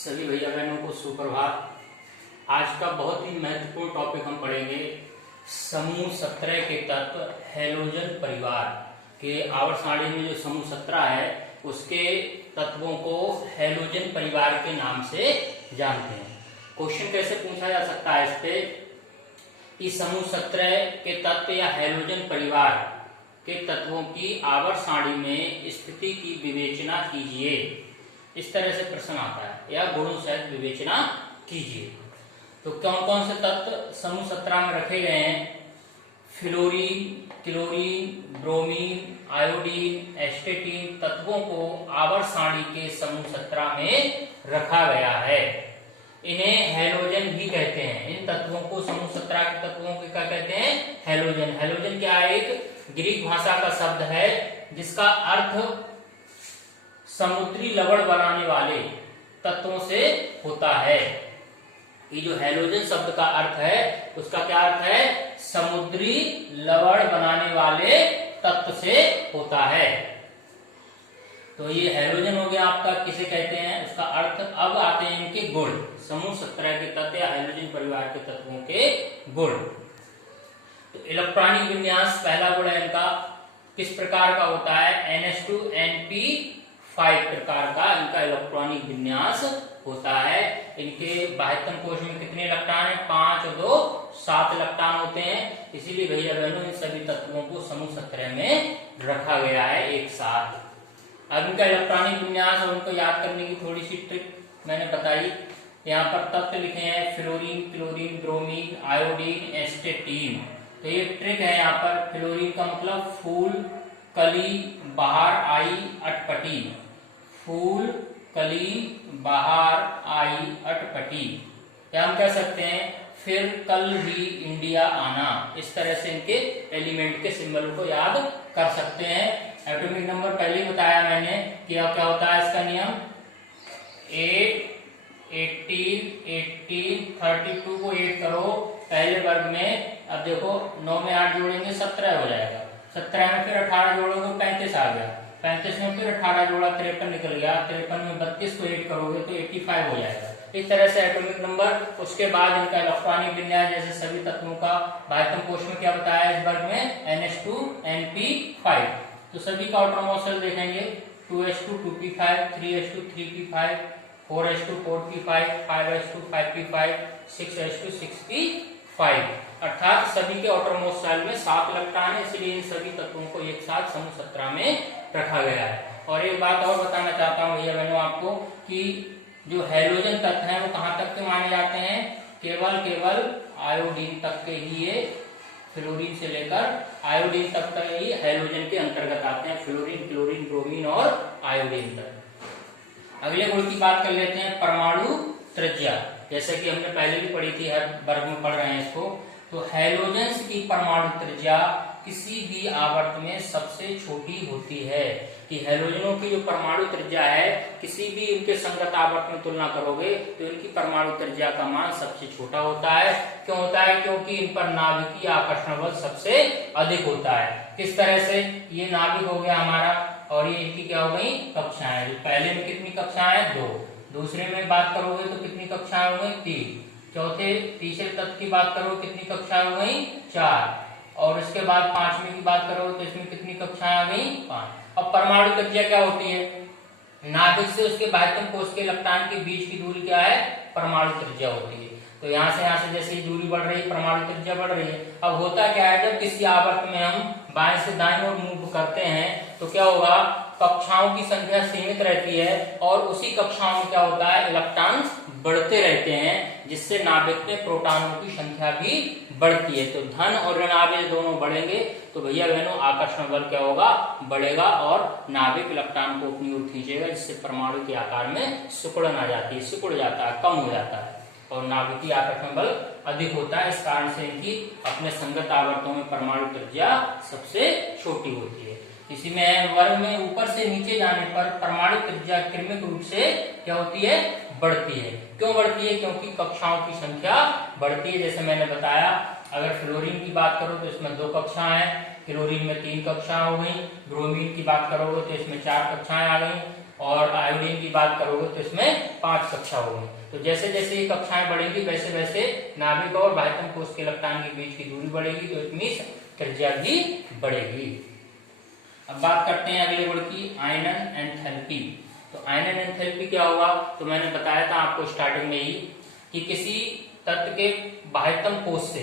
सभी भैया बहनों को सुप्रभात। आज का बहुत ही महत्वपूर्ण टॉपिक हम पढ़ेंगे समूह 17 के तत्व हैलोजन परिवार के आवर्त सारणी में जो समूह 17 है उसके तत्वों को हैलोजन परिवार के नाम से जानते हैं। क्वेश्चन कैसे पूछा जा सकता है इस पे, इस समूह 17 के तत्व या हैलोजन परिवार के तत्वों की आवर्त सारणी में स्थिति की विवेचना कीजिए। इस तरह से प्रश्न आता है, या गुणों सहित विवेचना कीजिए। तो कौन कौन से तत्व समूह 17 में रखे गए हैं? फ्लोरीन, क्लोरीन, ब्रोमीन, आयोडीन, एस्टेटीन तत्वों को आवर्त सारणी के समूह 17 में रखा गया है। इन्हें हैलोजन भी कहते हैं। इन तत्वों को समूह 17 के तत्वों को क्या कहते हैं? हैलोजन। हैलोजन क्या है? एक ग्रीक भाषा का शब्द है जिसका अर्थ समुद्री लवण बनाने वाले तत्वों से होता है। ये जो हैलोजन शब्द का अर्थ है उसका क्या अर्थ है? समुद्री लवण बनाने वाले तत्व से होता है। तो ये हैलोजन हो गया आपका, किसे कहते हैं उसका अर्थ। अब आते हैं इनके गुण। समूह 17 के तत्व या हैलोजन परिवार के तत्वों के गुण। तो इलेक्ट्रॉनिक विन्यास पहला गुण है इनका, किस प्रकार का होता है? NH2NP5 प्रकार का इनका इलेक्ट्रॉनिक विन्यास होता है। इनके बाह्यतम कोश में कितने इलेक्ट्रॉन है? 5 और 2 7 इलेक्ट्रॉन होते हैं। इसीलिए भैया बहनों इन सभी तत्वों को समूह 17 में रखा गया है एक साथ। अब इनका इलेक्ट्रॉनिक विन्यास और उनको याद करने की थोड़ी सी ट्रिक मैंने बताई। यहाँ पर तत्व लिखे हैं फ्लोरीन, क्लोरीन, ब्रोमीन, आयोडीन, एस्टेटीन। तो ये ट्रिक है यहाँ पर। फ्लोरीन का मतलब फूल, कली, बहार, आई, अटपटी। फूल, कली, बहार, आई, अटपटी। या हम कह सकते हैं फिर कल भी इंडिया आना। इस तरह से इनके एलिमेंट के सिंबल को याद कर सकते हैं। एटॉमिक नंबर पहले ही बताया मैंने कि अब क्या होता है इसका नियम। 8, 18, 18, 32 को 8 करो पहले वर्ग में। अब देखो 9 में 8 जोड़ेंगे 17 हो जाएगा। 17 में फिर 18 जोड़ोगे 35 आ गया। 35 में फिर 18 जोड़ा 53 निकल गया। 53 में 32 को 8 करोगे तो 85 हो जाएगा। इस तरह से एटॉमिक नंबर। उसके बाद इनका इलेक्ट्रॉनिक विन्यास जैसे सभी तत्वों का बाह्यतम कोश में क्या बताया इस वर्ग में? NH2NP5। तो सभी का ऑटोमोसल देखेंगे 2s2 2p5, 3s2 3p5, 4s2 4p5, 5s2 5p5, 6s2 6p5। अर्थात सभी के ऑटोमोसल में 7 इलेक्ट्रॉन है। इसलिए इन सभी तत्वों को एक साथ समूह 17 में रखा गया है। और एक बात और बताना चाहता हूँ भैया बहनों आपको कि जो हैलोजन तत्व हैं वो कहाँ तक के माने जाते हैं? केवल आयोडीन तक के ही ये फ्लोरीन से लेकर आयोडीन तक का ही हैलोजन के अंतर्गत आते हैं। फ्लोरीन, क्लोरीन, ब्रोमीन और आयोडीन तक। अगले गुण की बात कर लेते हैं, परमाणु त्रिज्या। जैसे कि हमने पहले भी पढ़ी थी, हर वर्ग में पढ़ रहे हैं इसको। तो हैलोजेंस की परमाणु त्रिज्या किसी भी आवर्त में सबसे छोटी होती है। कि हैलोजनों की जो परमाणु त्रिज्या है किसी भी इनके संगत आवर्त में तुलना करोगे तो इनकी परमाणु त्रिज्या का मान सबसे छोटा होता है। क्यों होता है? क्योंकि इन पर नाभिकीय आकर्षण बल सबसे अधिक होता है। किस तरह से? ये नाभिक हो गया हमारा और ये इनकी क्या हो गई? कक्षाएं। जो पहले में कितनी कक्षाएं? 2। दूसरे में बात करोगे तो कितनी कक्षाएं हो गई? 3। तीसरे तत्व की बात करोगे कितनी कक्षाएं हो गई? 4। और इसके बाद 5वें की बात करोगे तो इसमें कितनी कक्षाएं आ गई? 5। अब परमाणु त्रिज्या क्या होती है? नाभिक से उसके बाह्यतम कोश के इलेक्ट्रॉन के बीच की दूरी क्या है? परमाणु त्रिज्या होती है। तो यहाँ से जैसे ही दूरी बढ़ रही है परमाणु त्रिज्या बढ़ रही है। अब होता क्या है, जब किसी आवर्त में हम बाएं से दाएं ओर मूव करते हैं तो क्या होगा? कक्षाओं की संख्या सीमित रहती है और उसी कक्षाओं में क्या होता है? इलेक्ट्रॉन्स बढ़ते रहते हैं, जिससे नाभिक में प्रोटॉनों की संख्या भी बढ़ती है। तो धन और ऋण आवेश दोनों बढ़ेंगे तो भैया बहनों आकर्षण बल क्या होगा? बढ़ेगा और नाभिक इलेक्ट्रॉन को अपनी ओर खींचेगा, जिससे परमाणु के आकार में सिकुड़न आ जाती है, सिकुड़ जाता है, कम हो जाता है और नाभिकीय आकर्षण बल अधिक होता है। इस कारण से इनकी अपने संगत आवर्तों में परमाणु त्रिज्या सबसे छोटी होती है। इसी में वर्ग में ऊपर से नीचे जाने पर परमाणु त्रिज्या क्रमिक रूप से क्या होती है? बढ़ती है। क्यों बढ़ती है? क्योंकि कक्षाओं की संख्या बढ़ती है। जैसे मैंने बताया, अगर फ्लोरीन की बात करो तो इसमें 2 कक्षाएं हैं, क्लोरीन में 3 कक्षाएं हो गई। ब्रोमीन की बात करोगे तो इसमें 4 कक्षाएं आ गई और आयोडीन की बात करोगे तो इसमें 5 कक्षा होगी। तो जैसे जैसे ये कक्षाएं बढ़ेगी वैसे वैसे नाभिक और बाह्यतम कोश के इलेक्ट्रॉन के बीच की दूरी बढ़ेगी, तो इट मींस त्रिज्या भी बढ़ेगी। अब बात करते हैं अगले गुण की, आयनन एंथैल्पी। तो आयनन एंथैल्पी क्या होगा? तो मैंने बताया था आपको स्टार्टिंग में ही कि किसी तत्व के बाह्यतम कोश से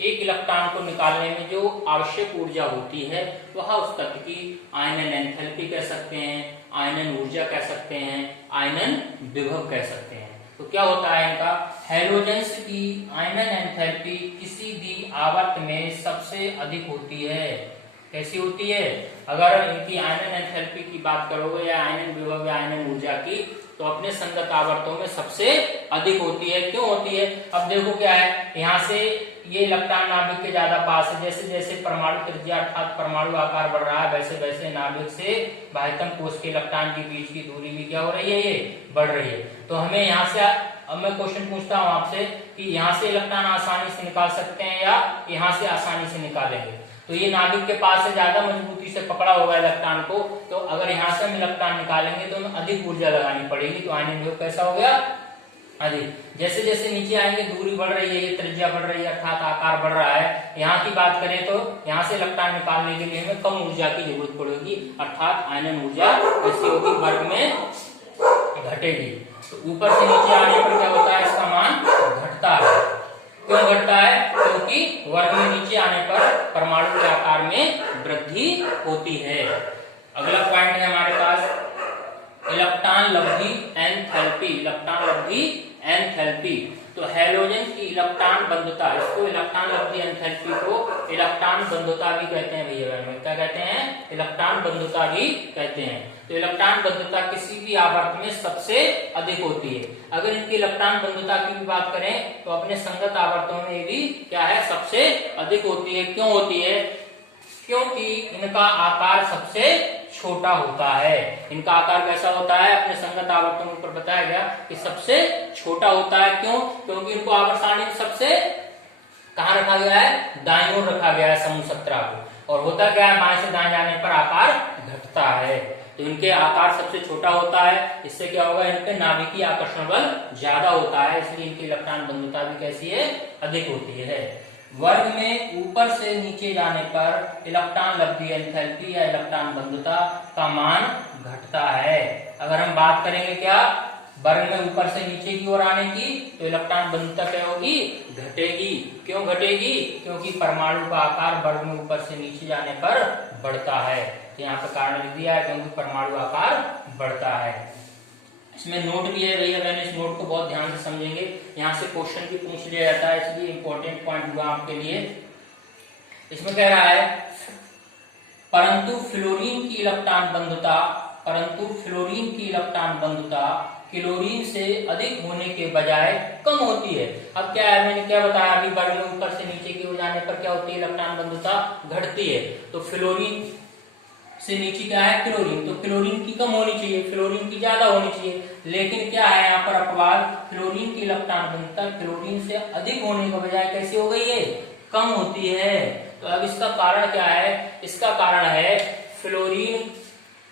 एक इलेक्ट्रॉन को निकालने में जो आवश्यक ऊर्जा होती है वह उस तत्व की आयनन एंथैल्पी कह सकते हैं, आयनन ऊर्जा कह सकते हैं, आयनन विभव कह सकते हैं। तो क्या होता है इनका? हैलोजेंस की आयनन एंथैल्पी किसी भी आवर्त में सबसे अधिक होती है। कैसी होती है? अगर इनकी आयनन एंथैल्पी की बात करोगे या आयनन विभव या आयनन ऊर्जा की, तो अपने संगत आवर्तों में सबसे अधिक होती है। क्यों होती है? अब देखो क्या है, यहाँ से ये इलेक्ट्रॉन नाभिक के ज्यादा पास है, जैसे जैसे परमाणु त्रिज्या अर्थात परमाणु आकार बढ़ रहा है वैसे वैसे नाभिक से बाह्यतम कोश के इलेक्ट्रॉन के बीच की दूरी भी क्या हो रही है? ये बढ़ रही है। तो हमें यहाँ से, अब मैं क्वेश्चन पूछता हूँ आपसे कि यहाँ से इलेक्ट्रॉन आसानी से निकाल सकते हैं या यहाँ से आसानी से निकालेंगे? तो ये नाभिक के पास से ज्यादा मजबूती से पकड़ा होगा इलेक्ट्रॉन को, तो अगर यहाँ से हम इलेक्ट्रॉन निकालेंगे तो हमें अधिक ऊर्जा लगानी पड़ेगी। तो आयनन विभव कैसा हो गया? अधिक। जैसे जैसे नीचे आएंगे दूरी बढ़ रही है, ये त्रिज्या बढ़ रही है अर्थात आकार बढ़ रहा है। यहाँ की बात करें तो यहाँ से इलेक्ट्रॉन निकालने के लिए हमें कम ऊर्जा की जरूरत पड़ेगी अर्थात आयनन ऊर्जा कैसी होगी? वर्ग में घटेगी। तो ऊपर से नीचे आने पर क्या होता है? इसका मान घटता है। क्यों घटता है? क्योंकि वर्ग में नीचे आने पर परमाणु के आकार में वृद्धि होती है। अगला पॉइंट है हमारे पास इलेक्ट्रॉन लब्धि एंथैल्पी। इलेक्ट्रॉन लब्धि एंथैल्पी, तो हैलोजन की इलेक्ट्रॉन बंधुता, इसको इलेक्ट्रॉन लब्धि एंथैल्पी को इलेक्ट्रॉन बंधुता भी कहते हैं भैया बहनों। क्या कहते हैं? इलेक्ट्रॉन बंधुता भी कहते हैं। तो इलेक्ट्रॉन बंधुता किसी भी आवर्त में सबसे अधिक होती है। अगर इनकी इलेक्ट्रॉन बंधुता की भी बात करें तो अपने संगत आवर्तों में भी क्या है? सबसे अधिक होती है। क्यों होती है? क्योंकि इनका आकार सबसे छोटा होता है। इनका आकार कैसा होता है? अपने संगत आवर्तों के ऊपर बताया गया कि सबसे छोटा होता है। क्यों? क्योंकि इनको आवर्त सारणी में सबसे कहाँ रखा गया है? दाईं ओर रखा गया है, समूह 17 को। और होता क्या है? बाएं से दाएं जाने पर आकार घटता है। तो इनके आकार सबसे छोटा होता है। इससे क्या होगा? इनके नाभिकीय आकर्षण बल ज्यादा होता है, इसलिए इनकी इलेक्ट्रॉन बंधुता भी कैसी है? अधिक होती है। वर्ग में ऊपर से नीचे जाने पर इलेक्ट्रॉन लब्धि एंथैल्पी या इलेक्ट्रॉन बंधुता का मान घटता है। अगर हम बात करेंगे क्या वर्ग में ऊपर से नीचे की ओर आने की, तो इलेक्ट्रॉन बंधुता क्या होगी? घटेगी। क्यों घटेगी? क्योंकि परमाणु का आकार वर्ग में ऊपर से नीचे जाने पर बढ़ता है। तो यहाँ पे कारण लिख दिया है क्योंकि परमाणु आकार बढ़ता है। इसमें नोट भी है भैया बहन, इस नोट को बहुत ध्यान से समझेंगे, यहाँ से क्वेश्चन भी पूछ लिया जाता है, इसलिए इंपॉर्टेंट पॉइंट हुआ आपके लिए। इसमें कह रहा है परंतु फ्लोरीन की इलेक्ट्रॉन बंधुता क्लोरीन से अधिक होने के बजाय कम होती है। अब क्या है? मैंने क्या बताया अभी? वर्ग में ऊपर से नीचे की ओर जाने पर क्या होती है? इलेक्ट्रॉन बंधुता घटती है। तो फ्लोरीन से नीचे क्या है? क्लोरीन। तो क्लोरीन की कम होनी चाहिए, फ्लोरीन की ज्यादा होनी चाहिए। लेकिन क्या है यहाँ पर अपवाद? फ्लोरीन की इलेक्ट्रॉन बंधुता क्लोरीन से अधिक होने के बजाय कैसी हो गई है? कम होती है। तो अब इसका कारण क्या है? इसका कारण है फ्लोरीन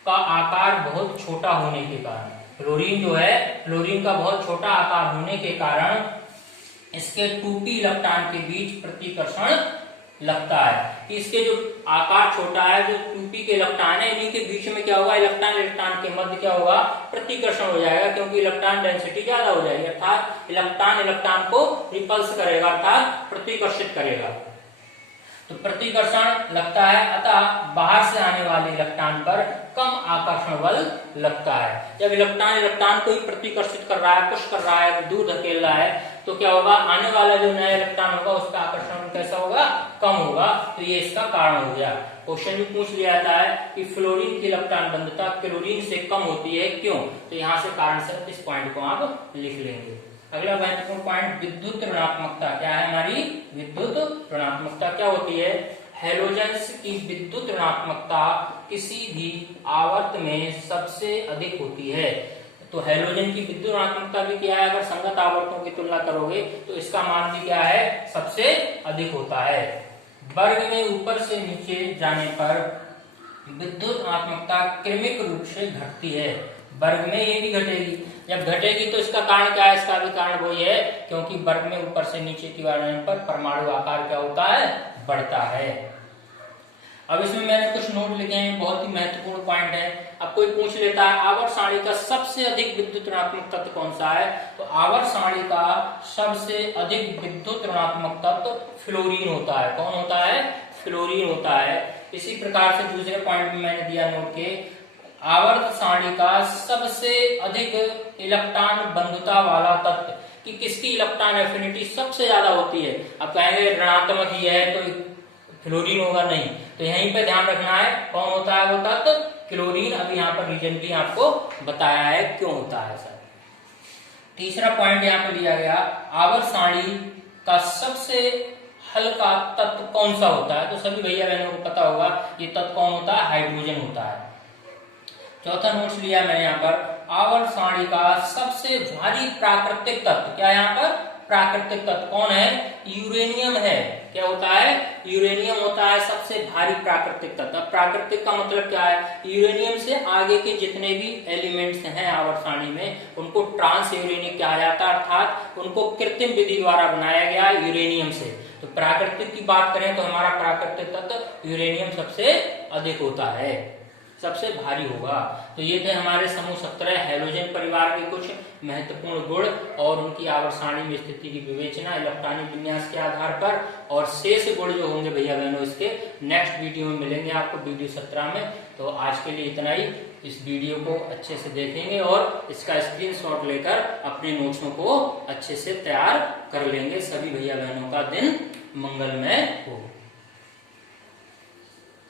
का आकार बहुत छोटा होने के कारण। फ्लोरीन जो है, फ्लोरीन का बहुत छोटा आकार होने के कारण इसके 2p इलेक्ट्रॉन के बीच प्रतिकर्षण लगता है। कि इसके जो आकार छोटा है, जो 2p के इलेक्ट्रॉन है, इन्हीं के बीच में क्या होगा? इलेक्ट्रॉन इलेक्ट्रॉन के मध्य क्या होगा? प्रतिकर्षण हो जाएगा, क्योंकि इलेक्ट्रॉन डेंसिटी ज्यादा हो जाएगी अर्थात इलेक्ट्रॉन इलेक्ट्रॉन को रिपल्स करेगा अर्थात प्रतिकर्षित करेगा। तो प्रतिकर्षण लगता है, अतः बाहर से आने वाले इलेक्ट्रॉन पर कम आकर्षण बल लगता है। जब इलेक्ट्रॉन इलेक्ट्रॉन को ही प्रतिकर्षित कर रहा है, पुश कर रहा है, दूर धकेल रहा है, तो क्या होगा? आने वाला जो नया इलेक्ट्रॉन होगा उसका आकर्षण कैसा होगा? कम होगा। तो ये इसका कारण हो गया। क्वेश्चन भी पूछ लिया जाता है कि फ्लोरीन की इलेक्ट्रॉन बंधुता क्लोरीन से कम होती है, क्यों? तो यहाँ से कारण से इस पॉइंट को आप लिख लेंगे। अगला महत्वपूर्ण पॉइंट विद्युत ऋणात्मकता। क्या है हमारी? विद्युत ऋणात्मकता क्या होती है? हैलोजेंस की विद्युत ऋणात्मकता किसी भी आवर्त में सबसे अधिक होती है। तो हैलोजन की विद्युत ऋणात्मकता भी क्या है? अगर संगत आवर्तों की तुलना करोगे तो इसका मान भी क्या है? सबसे अधिक होता है। वर्ग में ऊपर से नीचे जाने पर विद्युत ऋणात्मकता क्रमिक रूप से घटती है। वर्ग में ये भी घटेगी। जब घटेगी तो इसका कारण क्या है? इसका भी कारण वही है, क्योंकि वर्ग में ऊपर से नीचे की ओर आने पर परमाणु आकार क्या होता है? बढ़ता है। अब इसमें मैंने कुछ नोट लिखे हैं, बहुत ही महत्वपूर्ण पॉइंट है। अब कोई पूछ लेता है आवर्त सारणी का सबसे अधिक विद्युत ऋणात्मक तत्व कौन सा है? तो आवर्त सारणी का सबसे अधिक विद्युत ऋणात्मक तत्व फ्लोरीन होता है। कौन होता है? फ्लोरीन होता है। इसी प्रकार से दूसरे पॉइंट में मैंने दिया नोट के, आवर्त सारणी का सबसे अधिक इलेक्ट्रॉन बंधुता वाला तत्व, कि किसकी इलेक्ट्रॉन एफिनिटी सबसे ज्यादा होती है। अब कहेंगे ऋणात्मक ही है तो क्लोरीन होगा, नहीं, तो यहीं पे ध्यान रखना है कौन होता है वो तत्व? क्लोरीन। अभी यहाँ पर रीजन भी आपको बताया है क्यों होता है सर। तीसरा पॉइंट यहाँ पे लिया गया, आवर्त सारणी का सबसे हल्का तत्व कौन सा होता है? तो सभी भैया बहनों को पता होगा ये तत्व कौन होता है? हाइड्रोजन होता है। चौथा नोट्स लिया मैंने यहाँ पर, आवर्त सारणी का सबसे भारी प्राकृतिक तत्व, क्या यहाँ पर? प्राकृतिक तत्व कौन है? यूरेनियम है। क्या होता है? यूरेनियम होता है सबसे भारी प्राकृतिक तत्व। प्राकृतिक का मतलब क्या है? यूरेनियम से आगे के जितने भी एलिमेंट्स हैं आवर्त सारणी में उनको ट्रांस यूरेनिक कहा जाता है, अर्थात उनको कृत्रिम विधि द्वारा बनाया गया यूरेनियम से। तो प्राकृतिक की बात करें तो हमारा प्राकृतिक तत्व यूरेनियम सबसे अधिक होता है, सबसे भारी होगा। तो ये थे हमारे समूह 17 हैलोजन परिवार के कुछ महत्वपूर्ण गुण और उनकी आवर्त सारणी में स्थिति की विवेचना इलेक्ट्रॉनिक विन्यास के आधार पर। और शेष गुण जो होंगे भैया बहनों इसके नेक्स्ट वीडियो में मिलेंगे आपको, वीडियो 17 में। तो आज के लिए इतना ही। इस वीडियो को अच्छे से देखेंगे और इसका स्क्रीनशॉट लेकर अपने नोट्सों को अच्छे से तैयार कर लेंगे। सभी भैया बहनों का दिन मंगलमय हो।